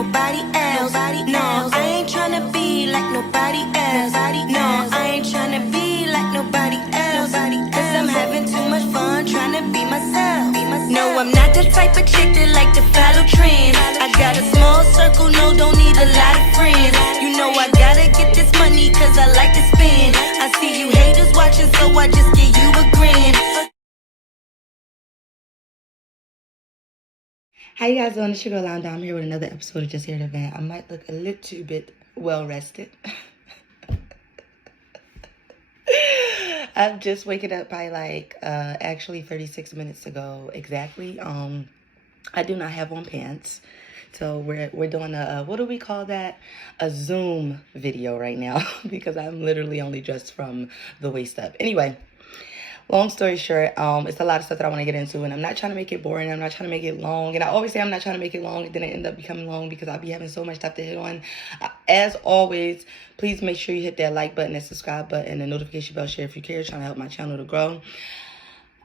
nobody else. No, I ain't tryna be like nobody else. No, I ain't tryna be like nobody else. Cause I'm having too much fun tryna be myself. No, I'm not the type of chick that like to follow trends. I got a small circle, no, don't need a lot of friends. You know I gotta get this money cause I like to spend. I see you haters watching, so I just give you a grin. How you guys doing? It's your girl Londa. I'm here with another episode of Just Here to Vent. I might look a little bit well rested. I'm just waking up by like actually 36 minutes ago exactly. I do not have on pants. So we're doing a what do we call that? A Zoom video right now because I'm literally only dressed from the waist up. Anyway, long story short, it's a lot of stuff that I want to get into, and I'm not trying to make it boring. I'm not trying to make it long, and I always say I'm not trying to make it long, and then it end up becoming long because I'll be having so much stuff to hit on. As always, please make sure you hit that like button, and subscribe button, and the notification bell, share if you care, trying to help my channel to grow.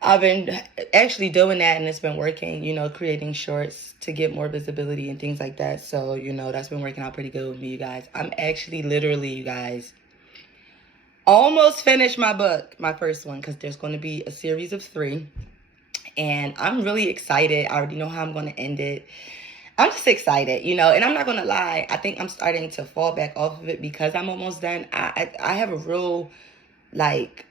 I've been actually doing that, and it's been working, you know, creating shorts to get more visibility and things like that. So, you know, that's been working out pretty good with me, you guys. I'm actually literally, you guys, almost finished my book, my first one, because there's going to be a series of 3. And I'm really excited. I already know how I'm going to end it. I'm just excited, you know, and I'm not going to lie. I think I'm starting to fall back off of it because I'm almost done. I have a real, like,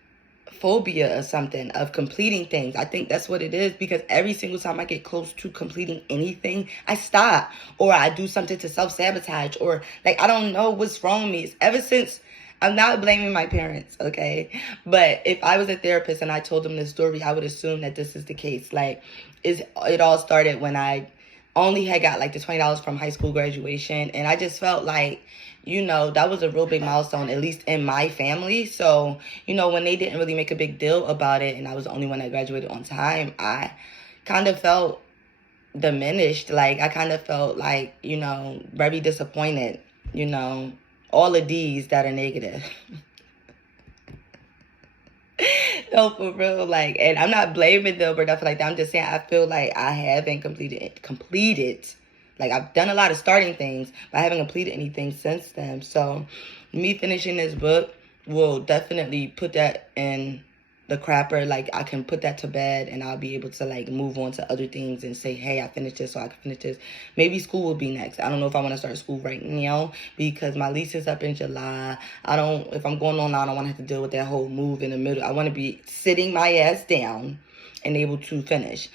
phobia or something of completing things. I think that's what it is, because every single time I get close to completing anything, I stop, or I do something to self-sabotage, or like, I don't know what's wrong with me. It's ever since, I'm not blaming my parents, okay? But if I was a therapist and I told them this story, I would assume that this is the case. Like, it all started when I only had got like the $20 from high school graduation, and I just felt like, you know, that was a real big milestone, at least in my family. So, you know, when they didn't really make a big deal about it, and I was the only one that graduated on time, I kind of felt diminished. Like, I kind of felt like, you know, very disappointed, you know, all of these that are negative. No, for real, like, and I'm not blaming them or nothing like that. I'm just saying I feel like I haven't completed. Like, I've done a lot of starting things, but I haven't completed anything since then. So, me finishing this book will definitely put that in the crapper. Like, I can put that to bed, and I'll be able to, like, move on to other things and say, hey, I finished this, so I can finish this. Maybe school will be next. I don't know if I want to start school right now because my lease is up in July. If I'm going on now, I don't want to have to deal with that whole move in the middle. I want to be sitting my ass down and able to finish.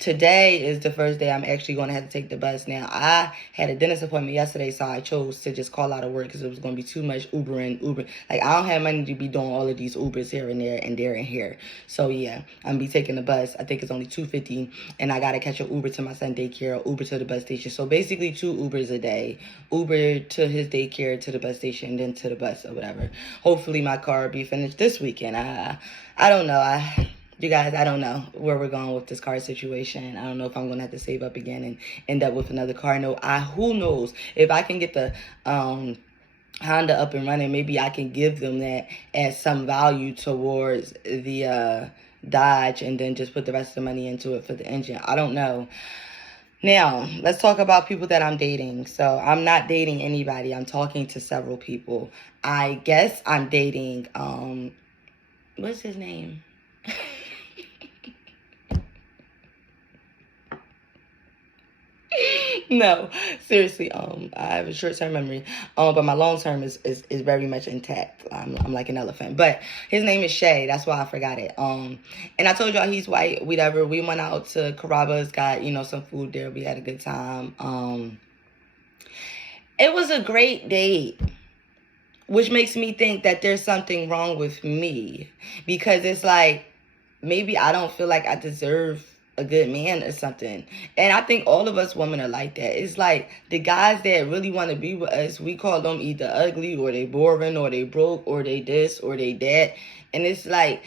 Today is the first day I'm actually going to have to take the bus. Now, I had a dentist appointment yesterday, so I chose to just call out of work because it was going to be too much Uber. Like, I don't have money to be doing all of these Ubers here and there and there and here. So, yeah, I'm going to be taking the bus. I think it's only $2.50, and I got to catch an Uber to my son's daycare, Uber to the bus station. So, basically, 2 Ubers a day. Uber to his daycare, to the bus station, then to the bus or whatever. Hopefully, my car will be finished this weekend. I don't know. You guys, I don't know where we're going with this car situation. I don't know if I'm going to have to save up again and end up with another car. No, who knows? If I can get the Honda up and running, maybe I can give them that as some value towards the Dodge, and then just put the rest of the money into it for the engine. I don't know. Now, let's talk about people that I'm dating. So, I'm not dating anybody. I'm talking to several people. I guess I'm dating, what's his name? No, seriously, I have a short-term memory, but my long-term is very much intact. I'm like an elephant, but his name is Shay. That's why I forgot it. And I told y'all he's white, whatever. We went out to Carrabba's, got, you know, some food there. We had a good time. It was a great date, which makes me think that there's something wrong with me, because it's like, maybe I don't feel like I deserve a good man or something. And I think all of us women are like that. It's like the guys that really want to be with us, we call them either ugly or they boring or they broke or they this or they that. And it's like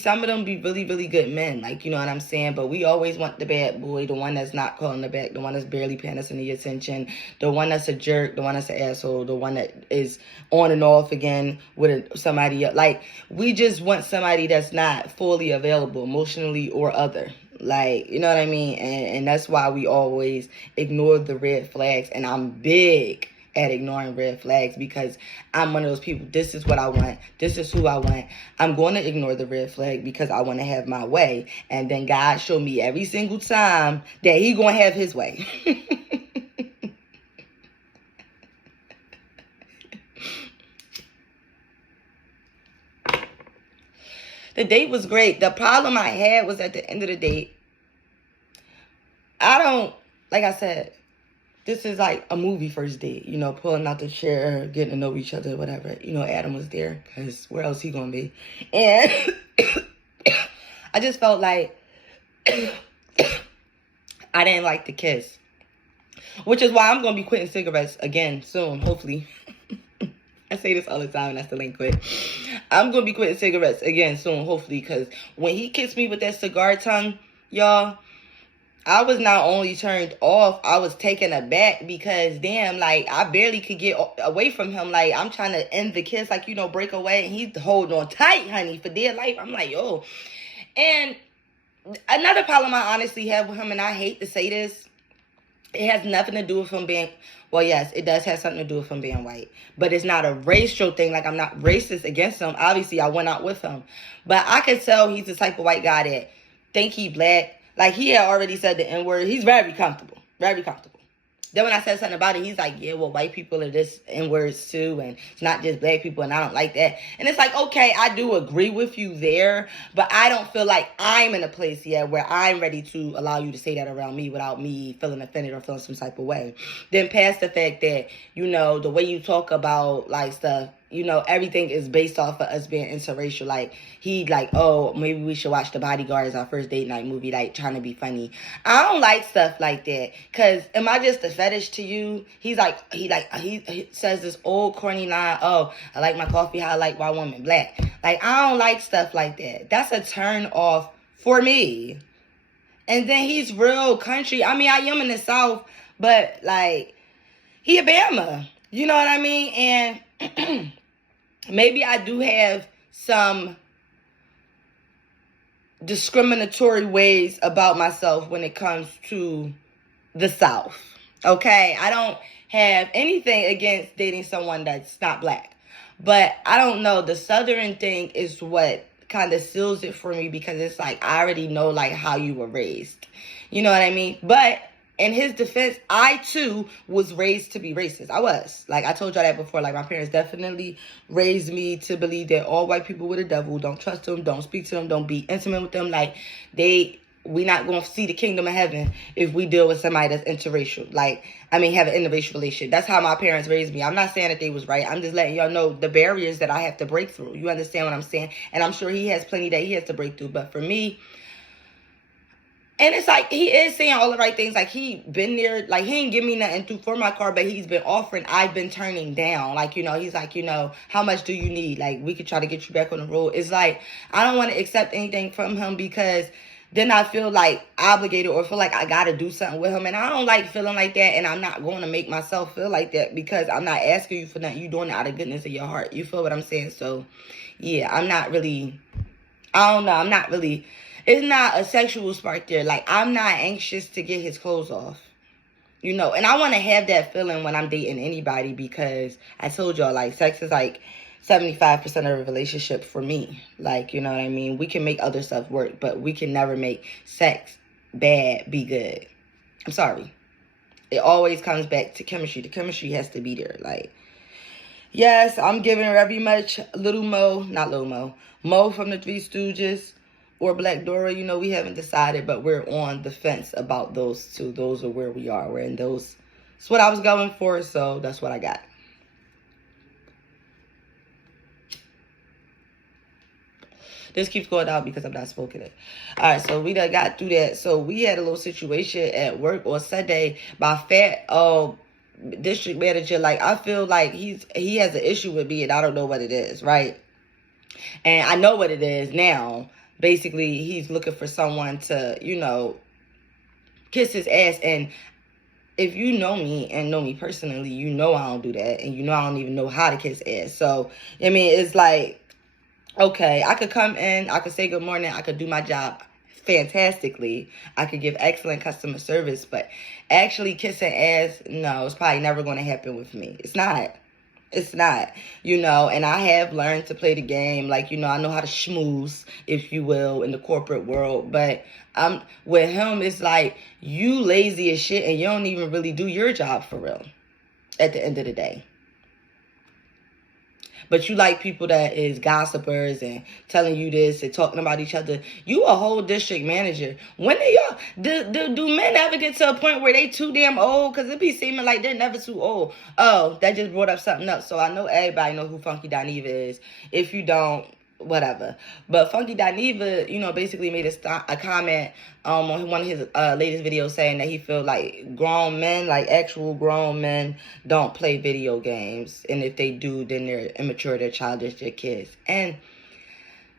some of them be really, really good men. Like, you know what I'm saying? But we always want the bad boy, the one that's not calling the back, the one that's barely paying us any attention, the one that's a jerk, the one that's an asshole, the one that is on and off again with somebody else. Like, we just want somebody that's not fully available emotionally or other. Like, you know what I mean? And that's why we always ignore the red flags. And I'm big at ignoring red flags because I'm one of those people. This is what I want. This is who I want. I'm going to ignore the red flag because I want to have my way. And then God showed me every single time that he going to have his way. The date was great. The problem I had was at the end of the date, like I said, this is like a movie first date, you know, pulling out the chair, getting to know each other, whatever. You know, Adam was there because where else he going to be? And I just felt like I didn't like the kiss, which is why I'm going to be quitting cigarettes again soon, hopefully. I say this all the time and I still ain't quit. I'm going to be quitting cigarettes again soon, hopefully, because when he kissed me with that cigar tongue, y'all, I was not only turned off, I was taken aback because, damn, like, I barely could get away from him. Like, I'm trying to end the kiss, like, you know, break away, and he's holding on tight, honey, for dear life. I'm like, yo. And another problem I honestly have with him, and I hate to say this, it has nothing to do with him being, well, yes, it does have something to do with him being white. But it's not a racial thing. Like, I'm not racist against him. Obviously, I went out with him. But I could tell he's the type of white guy that think he black. Like, he had already said the N-word. He's very comfortable. Very comfortable. Then when I said something about it, he's like, yeah, well, white people are this N-words too, and it's not just black people, and I don't like that. And it's like, okay, I do agree with you there, but I don't feel like I'm in a place yet where I'm ready to allow you to say that around me without me feeling offended or feeling some type of way. Then past the fact that, you know, the way you talk about, like, stuff, you know, everything is based off of us being interracial. Like, he like, oh, maybe we should watch The Bodyguard as our first date night movie, like, trying to be funny. I don't like stuff like that. Because am I just a fetish to you? He says this old corny line, oh, I like my coffee how I like my woman black. Like, I don't like stuff like that. That's a turn off for me. And then he's real country. I mean, I am in the South, but, like, he a Bama. You know what I mean? And maybe I do have some discriminatory ways about myself when it comes to the South. Okay? I don't have anything against dating someone that's not black. But I don't know. The Southern thing is what kind of seals it for me because it's like I already know like how you were raised. You know what I mean? But in his defense, I, too, was raised to be racist. I was. Like, I told y'all that before. Like, my parents definitely raised me to believe that all white people were the devil. Don't trust them. Don't speak to them. Don't be intimate with them. Like, we not going to see the kingdom of heaven if we deal with somebody that's interracial. Like, I mean, have an interracial relationship. That's how my parents raised me. I'm not saying that they was right. I'm just letting y'all know the barriers that I have to break through. You understand what I'm saying? And I'm sure he has plenty that he has to break through. But for me, and it's like, he is saying all the right things. Like, he been there. Like, he ain't give me nothing through for my car, but he's been offering. I've been turning down. Like, you know, he's like, you know, how much do you need? Like, we could try to get you back on the road. It's like, I don't want to accept anything from him because then I feel like obligated or feel like I got to do something with him. And I don't like feeling like that. And I'm not going to make myself feel like that because I'm not asking you for nothing. You're doing it out of goodness of your heart. You feel what I'm saying? So, yeah, I don't know. I'm not really... It's not a sexual spark there. Like, I'm not anxious to get his clothes off. You know, and I want to have that feeling when I'm dating anybody because I told y'all, like, sex is like 75% of a relationship for me. Like, you know what I mean? We can make other stuff work, but we can never make sex bad be good. I'm sorry. It always comes back to chemistry. The chemistry has to be there. Like, yes, I'm giving very much Mo from the Three Stooges. Or Black Dora, you know, we haven't decided, but we're on the fence about those two. Those are where we are. We're in those. That's what I was going for, so that's what I got. This keeps going out because I'm not smoking it. All right, so we done got through that. So we had a little situation at work on Sunday. My district manager, like, I feel like he has an issue with me, and I don't know what it is, right? And I know what it is now. Basically, he's looking for someone to, you know, kiss his ass. And if you know me and know me personally, you know I don't do that. And you know I don't even know how to kiss ass. So, I mean, it's like, okay, I could come in, I could say good morning, I could do my job. fantastically. I could give excellent customer service, but actually kissing ass, no, it's probably never going to happen with me. It's not. It's not, and I have learned to play the game. Like, I know how to schmooze, if you will, in the corporate world. But with him, it's like you lazy as shit and you don't even really do your job for real at the end of the day. But you like people that is gossipers and telling you this and talking about each other. You a whole district manager. When they do men ever get to a point where they too damn old? Because it be seeming like they're never too old. Oh, that just brought up something else. So I know everybody know who Funky Dineva is. If you don't, whatever. But Funky Dineva, basically made a comment on one of his latest videos saying that he feel like grown men, like actual grown men, don't play video games. And if they do, then they're immature, they're childish, they're kids. And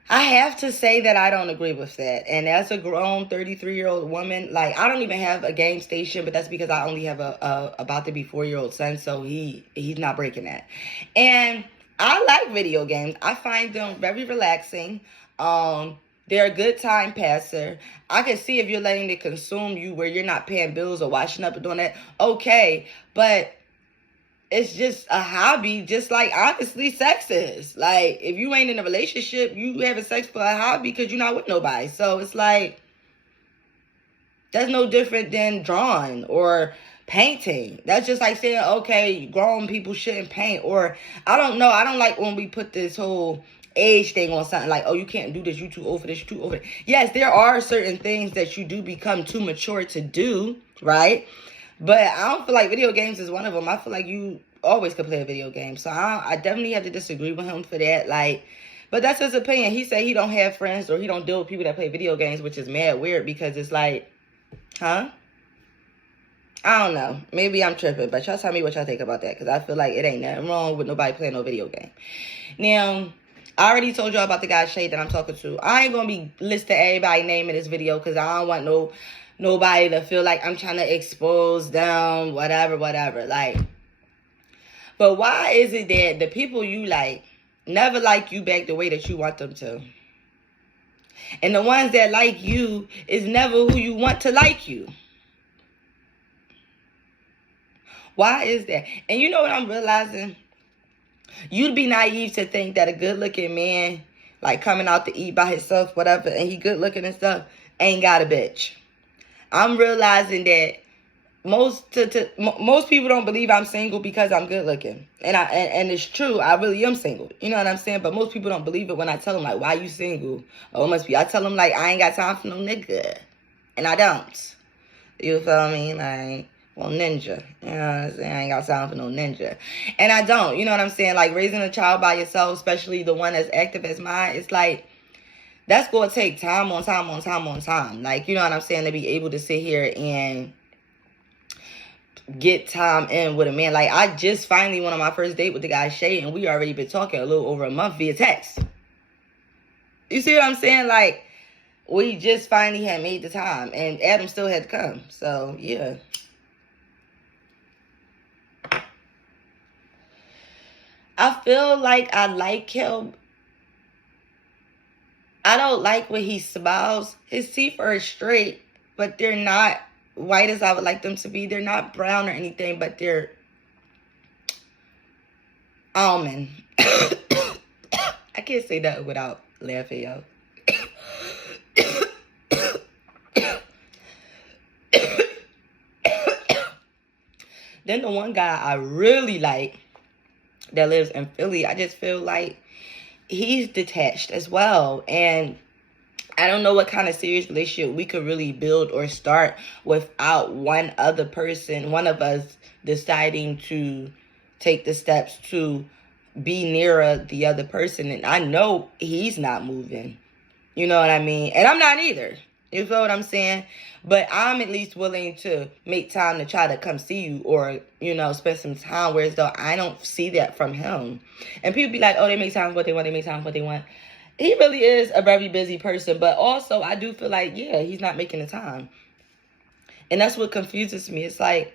I have to say that I don't agree with that. And as a grown 33-year-old woman, like, I don't even have a game station, but that's because I only have a about to be 4-year-old son, so he's not breaking that. And I like video games. I find them very relaxing. They're a good time passer. I can see if you're letting it consume you where you're not paying bills or washing up and doing that. Okay, but it's just a hobby, just like, honestly, sex is. Like, if you ain't in a relationship, you having sex for a hobby because you're not with nobody. So it's like, that's no different than drawing or painting. That's just like saying, okay, grown people shouldn't paint. Or, I don't know. I don't like when we put this whole age thing on something like, oh, you can't do this, you too old for this, you too old for that. Yes, there are certain things that you do become too mature to do, right? But I don't feel like video games is one of them. I feel like you always could play a video game. So I definitely have to disagree with him for that. Like, but that's his opinion. He said he don't have friends or he don't deal with people that play video games, which is mad weird because it's like, huh? I don't know. Maybe I'm tripping, but y'all tell me what y'all think about that, because I feel like it ain't nothing wrong with nobody playing no video game. Now, I already told y'all about the guy Shay that I'm talking to. I ain't gonna be listing everybody's name in this video because I don't want nobody to feel like I'm trying to expose them, whatever. Like, but why is it that the people you like never like you back the way that you want them to? And the ones that like you is never who you want to like you. Why is that? And you know what I'm realizing? You'd be naive to think that a good-looking man, like coming out to eat by himself, whatever, and he good-looking and stuff, ain't got a bitch. I'm realizing that most people don't believe I'm single because I'm good-looking. And it's true, I really am single. You know what I'm saying? But most people don't believe it when I tell them, like, why you single? Oh, it must be. I tell them, like, I ain't got time for no nigga. And I don't. You feel me? Like, well, ninja. You know what I'm saying? I ain't got time for no ninja. And I don't. You know what I'm saying? Like, raising a child by yourself, especially the one as active as mine, it's like, that's going to take time on time. Like, you know what I'm saying? To be able to sit here and get time in with a man. Like, I just finally went on my first date with the guy Shay, and we already been talking a little over a month via text. You see what I'm saying? Like, we just finally had made the time, and Adam still had to come. So, yeah. I feel like I like him. I don't like when he smiles. His teeth are straight, but they're not white as I would like them to be. They're not brown or anything, but they're almond. I can't say that without laughing, yo. Then the one guy I really like that lives in Philly, I just feel like he's detached as well. And I don't know what kind of serious relationship we could really build or start without one other person, one of us deciding to take the steps to be nearer the other person. And I know he's not moving. You know what I mean? And I'm not either. You feel what I'm saying? But I'm at least willing to make time to try to come see you or, you know, spend some time. Whereas though I don't see that from him. And people be like, oh, they make time for what they want. They make time for what they want. He really is a very busy person. But also I do feel like, yeah, he's not making the time. And that's what confuses me. It's like,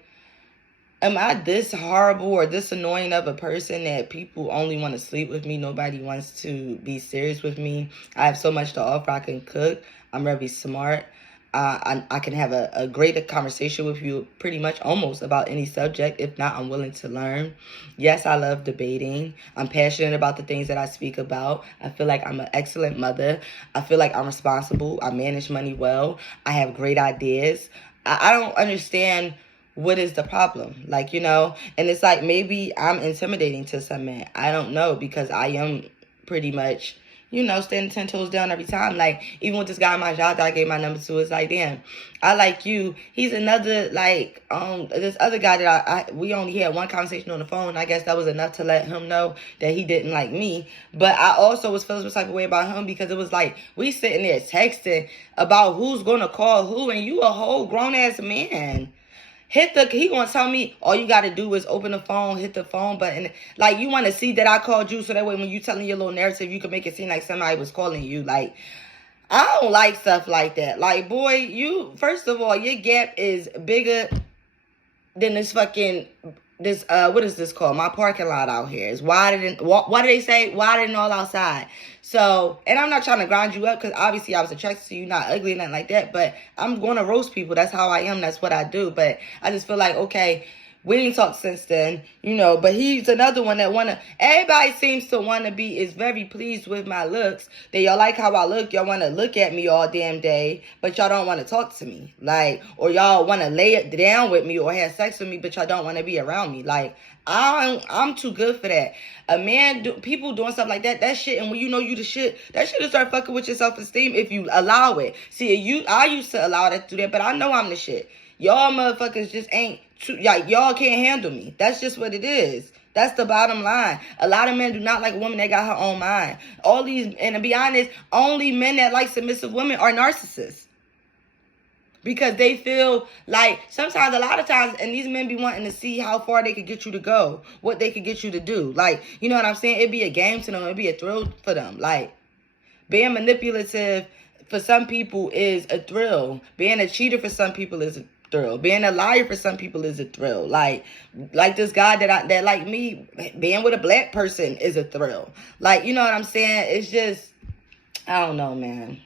am I this horrible or this annoying of a person that people only want to sleep with me? Nobody wants to be serious with me. I have so much to offer. I can cook. I'm very smart. I can have a greater conversation with you pretty much almost about any subject. If not, I'm willing to learn. Yes, I love debating. I'm passionate about the things that I speak about. I feel like I'm an excellent mother. I feel like I'm responsible. I manage money well. I have great ideas. I don't understand what is the problem. Like, and it's like maybe I'm intimidating to some men. I don't know, because I am pretty much standing 10 toes down every time. Like, even with this guy on my job that I gave my number to, it's like, damn, I like you. He's another, like, this other guy that we only had one conversation on the phone. I guess that was enough to let him know that he didn't like me. But I also was feeling some type of way about him, because it was like, we sitting there texting about who's going to call who, and you a whole grown-ass man. He gonna tell me all you gotta do is open the phone, hit the phone button. Like, you want to see that I called you, so that way when you telling your little narrative, you can make it seem like somebody was calling you. Like, I don't like stuff like that. Like, boy, first of all, your gap is bigger than what is this called? My parking lot out here is wider than, what do they say? Wider than all outside. So, and I'm not trying to grind you up, because obviously I was attracted to you, not ugly, nothing like that, but I'm going to roast people. That's how I am. That's what I do. But I just feel like, okay, we didn't talk since then, but he's another one that everybody seems to is very pleased with my looks. That y'all like how I look. Y'all want to look at me all damn day, but y'all don't want to talk to me. Like, or y'all want to lay it down with me or have sex with me, but y'all don't want to be around me. Like, I'm too good for that. A man, people doing stuff like that shit, and when you know you the shit, that shit will start fucking with your self-esteem if you allow it. See, I used to allow that to do that, but I know I'm the shit. Y'all motherfuckers just ain't, like, y'all can't handle me. That's just what it is. That's the bottom line. A lot of men do not like a woman that got her own mind. And to be honest, only men that like submissive women are narcissists. Because they feel like, sometimes, a lot of times, and these men be wanting to see how far they could get you to go, what they could get you to do. Like, you know what I'm saying? It'd be a game to them. It'd be a thrill for them. Like, being manipulative for some people is a thrill. Being a cheater for some people is a thrill. Being a liar for some people is a thrill. Like this guy that like me, being with a black person is a thrill. Like, you know what I'm saying? It's just, I don't know, man.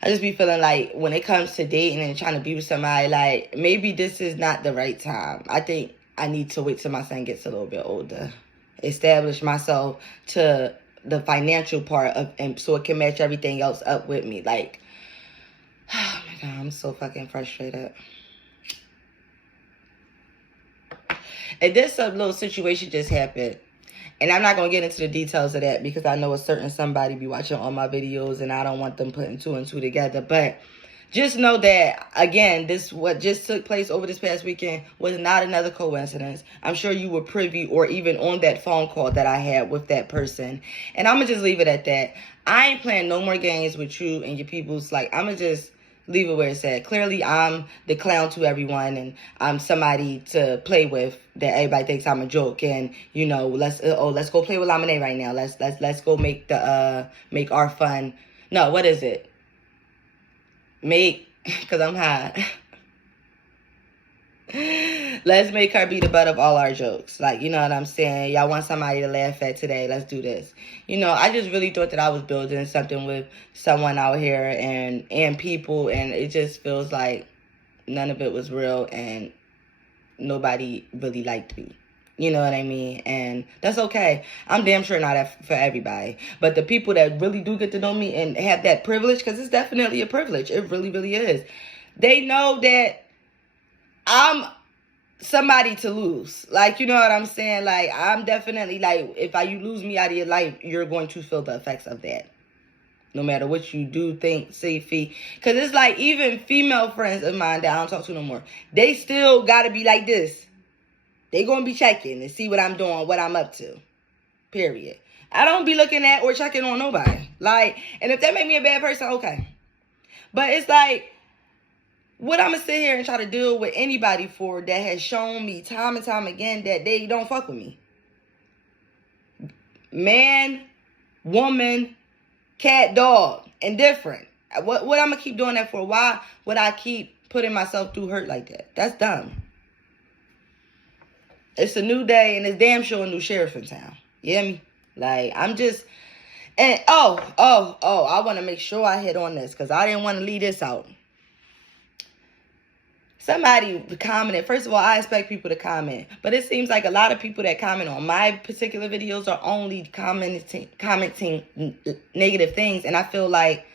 I just be feeling like when it comes to dating and trying to be with somebody, like, maybe this is not the right time. I think I need to wait till my son gets a little bit older. Establish myself to the financial part and so it can match everything else up with me. Like, oh my God, I'm so fucking frustrated. And this little situation just happened. And I'm not going to get into the details of that, because I know a certain somebody be watching all my videos and I don't want them putting two and two together. But just know that, again, what just took place over this past weekend was not another coincidence. I'm sure you were privy or even on that phone call that I had with that person. And I'm going to just leave it at that. I ain't playing no more games with you and your peoples. Like, I'm going to just leave it where it's at. Clearly, I'm the clown to everyone, and I'm somebody to play with that everybody thinks I'm a joke. And let's go play with lemonade right now. Let's go make our fun. No, what is it? Because I'm high. Let's make her be the butt of all our jokes. Like, you know what I'm saying? Y'all want somebody to laugh at today? Let's do this. I just really thought that I was building something with someone out here and people, and it just feels like none of it was real and nobody really liked me. You know what I mean? And that's okay. I'm damn sure not for everybody. But the people that really do get to know me and have that privilege, because it's definitely a privilege. It really, really is. They know that I'm somebody to lose. Like, you know what I'm saying? Like, I'm definitely, like, if you lose me out of your life, you're going to feel the effects of that. No matter what you do, think, say, fee. Because it's like, even female friends of mine that I don't talk to no more, they still got to be like this. They going to be checking and see what I'm doing, what I'm up to. Period. I don't be looking at or checking on nobody. Like, and if that make me a bad person, okay. But it's like, what I'm going to sit here and try to deal with anybody for that has shown me time and time again that they don't fuck with me. Man, woman, cat, dog, indifferent. What I'm going to keep doing that for? Why would I keep putting myself through hurt like that? That's dumb. It's a new day and it's damn sure a new sheriff in town. You hear me? Like, I'm just... And I want to make sure I hit on this because I didn't want to leave this out. Somebody commented. First of all, I expect people to comment, but it seems like a lot of people that comment on my particular videos are only commenting negative things, and I feel like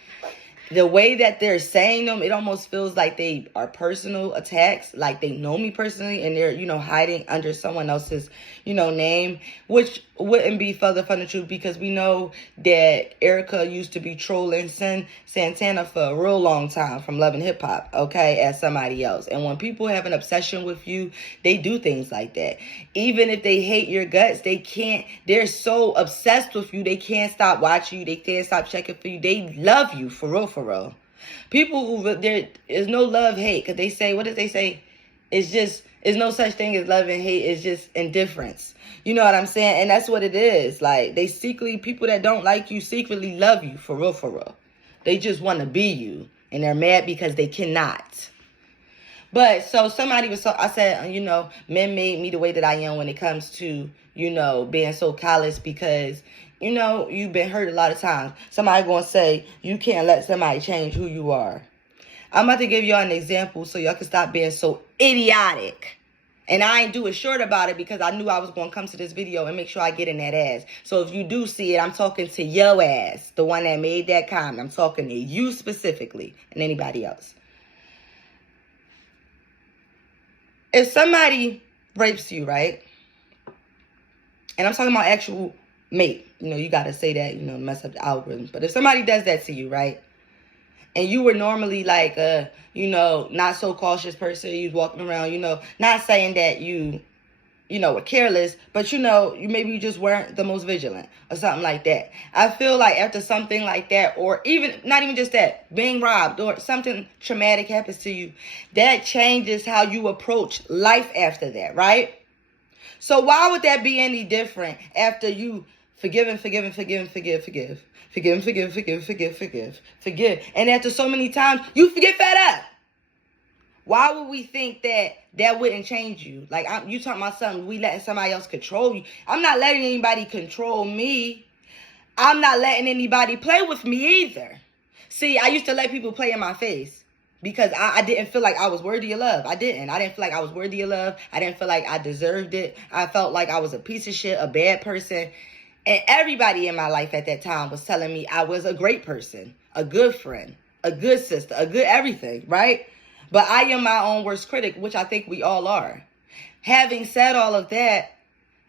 the way that they're saying them, it almost feels like they are personal attacks, like they know me personally, and they're, you know, hiding under someone else's, you know, name, which wouldn't be further from the truth, because we know that Erica used to be trolling Santana for a real long time from Love and Hip Hop, okay, as somebody else. And when people have an obsession with you, they do things like that. Even if they hate your guts, they're so obsessed with you, they can't stop watching you, they can't stop checking for you. They love you, for real, for real. People who, there is no love, hate, because they say, what did they say? It's no such thing as love and hate. It's just indifference. You know what I'm saying? And that's what it is. Like, people that don't like you secretly love you, for real, for real. They just want to be you. And they're mad because they cannot. But, so I said, you know, men made me the way that I am when it comes to, you know, being so callous because, you know, you've been hurt a lot of times. Somebody gonna say, you can't let somebody change who you are. I'm about to give y'all an example so y'all can stop being so idiotic. And I ain't do it short about it because I knew I was going to come to this video and make sure I get in that ass. So if you do see it, I'm talking to your ass, the one that made that comment. I'm talking to you specifically and anybody else. If somebody rapes you, right? And I'm talking about actual mate. You know, you got to say that, you know, mess up the algorithm. But if somebody does that to you, right? And you were normally like a, you know, not so cautious person. You was walking around, you know, not saying that you know, were careless, but you know, you just weren't the most vigilant or something like that. I feel like after something like that, or even, not even just that, being robbed or something traumatic happens to you, that changes how you approach life after that, right? So why would that be any different after you forgive. And after so many times, you get fed up. Why would we think that wouldn't change you? Like, you talking about something, we letting somebody else control you. I'm not letting anybody control me. I'm not letting anybody play with me either. See, I used to let people play in my face because I didn't feel like I was worthy of love. I didn't feel like I was worthy of love. I didn't feel like I deserved it. I felt like I was a piece of shit, a bad person. And everybody in my life at that time was telling me I was a great person, a good friend, a good sister, a good everything, right? But I am my own worst critic, which I think we all are. Having said all of that,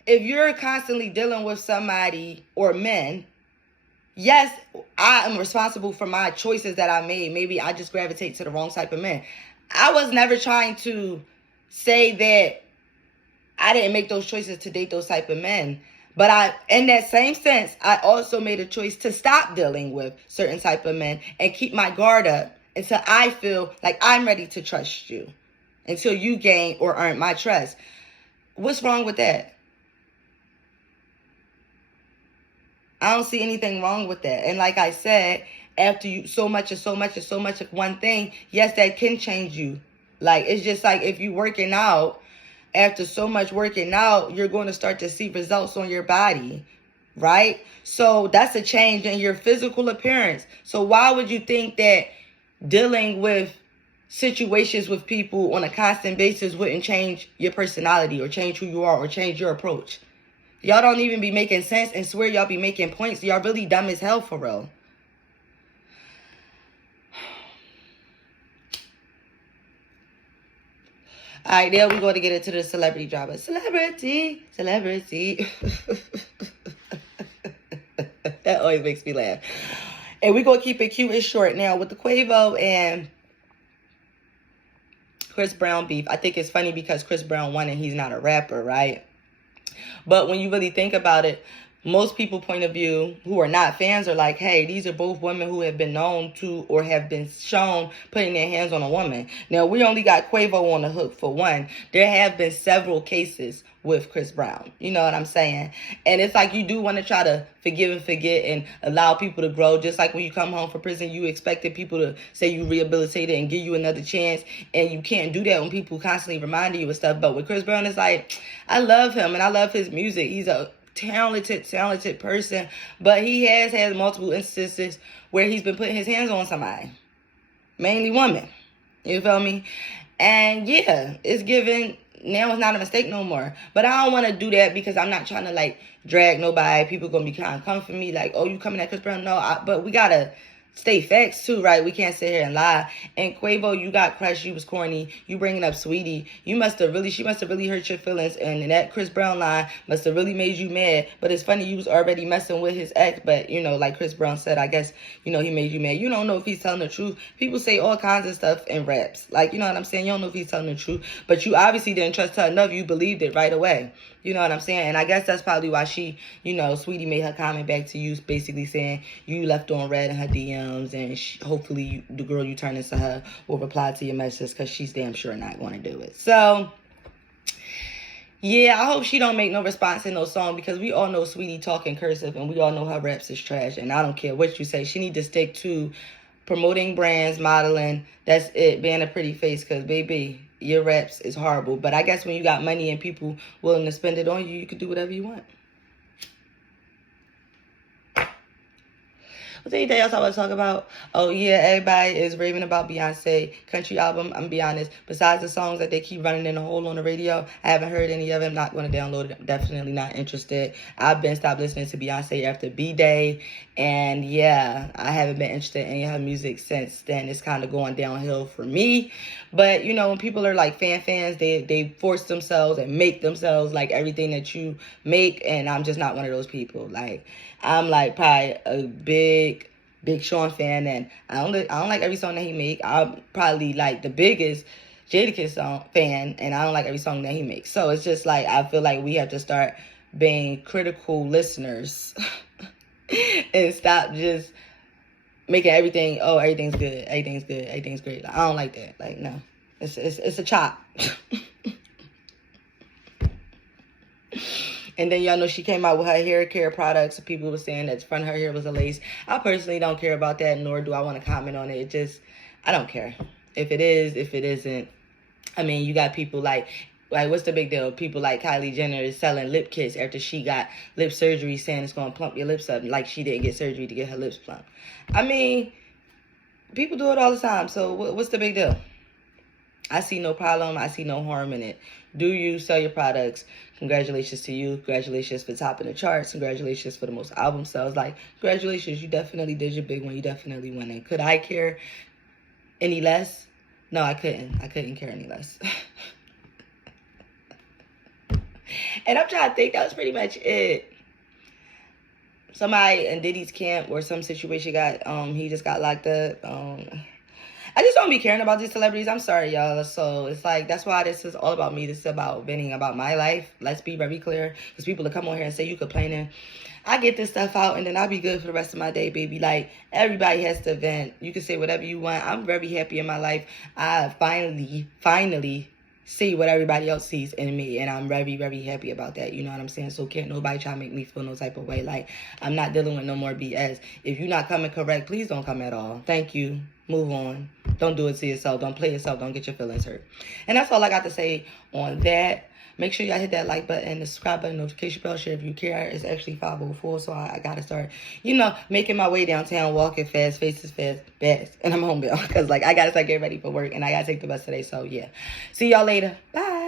if you're constantly dealing with somebody or men, yes, I am responsible for my choices that I made. Maybe I just gravitate to the wrong type of men. I was never trying to say that I didn't make those choices to date those type of men. But in that same sense, I also made a choice to stop dealing with certain type of men and keep my guard up until I feel like I'm ready to trust you, until you gain or earn my trust. What's wrong with that? I don't see anything wrong with that. And like I said, after you so much of one thing, yes, that can change you. Like, it's just like if you're working out, after so much working out, you're going to start to see results on your body, right? So that's a change in your physical appearance. So why would you think that dealing with situations with people on a constant basis wouldn't change your personality or change who you are or change your approach? Y'all don't even be making sense and swear y'all be making points. Y'all really dumb as hell for real. All right, there we go to get into the celebrity drama. Celebrity. That always makes me laugh. And we're going to keep it cute and short now with the Quavo and Chris Brown beef. I think it's funny because Chris Brown won and he's not a rapper, right? But when you really think about it, most people point of view who are not fans are like, hey, these are both women who have been known to or have been shown putting their hands on a woman. Now, we only got Quavo on the hook for one. There have been several cases with Chris Brown. You know what I'm saying? And it's like you do want to try to forgive and forget and allow people to grow. Just like when you come home from prison, you expected people to say you rehabilitated and give you another chance. And you can't do that when people constantly remind you of stuff. But with Chris Brown, it's like, I love him and I love his music. He's a talented person, but he has had multiple instances where he's been putting his hands on somebody, mainly women. You feel me? And yeah, it's given. Now it's not a mistake no more. But I don't want to do that because I'm not trying to like drag nobody. People gonna be kind of coming for me like, oh, you coming at Chris Brown? No, but we gotta stay facts too, right? We can't sit here and lie. And Quavo, you got crushed. You was corny. You bringing up Sweetie. She must have really hurt your feelings. And that Chris Brown line must have really made you mad. But it's funny, you was already messing with his ex. But, you know, like Chris Brown said, I guess, you know, he made you mad. You don't know if he's telling the truth. People say all kinds of stuff in raps. Like, you know what I'm saying? You don't know if he's telling the truth. But you obviously didn't trust her enough. You believed it right away. You know what I'm saying? And I guess that's probably why she, you know, Sweetie made her comment back to you, basically saying you left on red in her DMs, and hopefully the girl you turn into her will reply to your message because she's damn sure not going to do it. So, yeah, I hope she don't make no response in no song because we all know Sweetie talking cursive and we all know her raps is trash. And I don't care what you say. She need to stick to promoting brands, modeling. That's it. Being a pretty face because, baby, your raps is horrible. But I guess when you got money and people willing to spend it on you, you can do whatever you want. What's anything else I want to talk about? Oh, yeah, everybody is raving about Beyonce country album. I'm going to be honest. Besides the songs that they keep running in a hole on the radio, I haven't heard any of them. Not going to download it. I'm definitely not interested. I've been stopped listening to Beyonce after B-Day. And, yeah, I haven't been interested in any of her music since then. It's kind of going downhill for me. But, you know, when people are, like, fans, they force themselves and make themselves like everything that you make. And I'm just not one of those people. Like, I'm, like, probably a Big Sean fan, and I don't like every song that he make. I'm probably like the biggest Jadakiss song fan, and I don't like every song that he makes. So it's just like I feel like we have to start being critical listeners and stop just making everything. Oh, everything's good, everything's great. Like, I don't like that. Like no, it's a chop. And then y'all know she came out with her hair care products. People were saying that the front of her hair was a lace. I personally don't care about that, nor do I want to comment on it. I don't care. If it is, if it isn't. I mean, you got people like what's the big deal? People like Kylie Jenner is selling lip kits after she got lip surgery, saying it's going to plump your lips up, like she didn't get surgery to get her lips plump. I mean, people do it all the time, so what's the big deal? I see no problem. I see no harm in it. Do you sell your products? Congratulations to you. Congratulations for topping the charts. Congratulations for the most album sales. Like, congratulations. You definitely did your big one. You definitely won it. Could I care any less? No, I couldn't. I couldn't care any less. And I'm trying to think. That was pretty much it. Somebody in Diddy's camp or some situation he just got locked up. I just don't be caring about these celebrities. I'm sorry, y'all. So it's like, that's why this is all about me. This is about venting about my life. Let's be very clear. Because people will come on here and say you complaining. I get this stuff out and then I'll be good for the rest of my day, baby. Like, everybody has to vent. You can say whatever you want. I'm very happy in my life. I finally see what everybody else sees in me, and I'm very, very happy about that. You know what I'm saying? So can't nobody try to make me feel no type of way. Like, I'm not dealing with no more BS. If you're not coming correct, please don't come at all. Thank you. Move on. Don't do it to yourself. Don't play yourself. Don't get your feelings hurt. And that's all I got to say on that. Make sure y'all hit that like button, the subscribe button, notification bell, share if you care. It's actually 5:04, so I got to start, making my way downtown, walking fast, faces fast, and I'm homebound because, I got to start getting ready for work, and I got to take the bus today, so, yeah. See y'all later. Bye.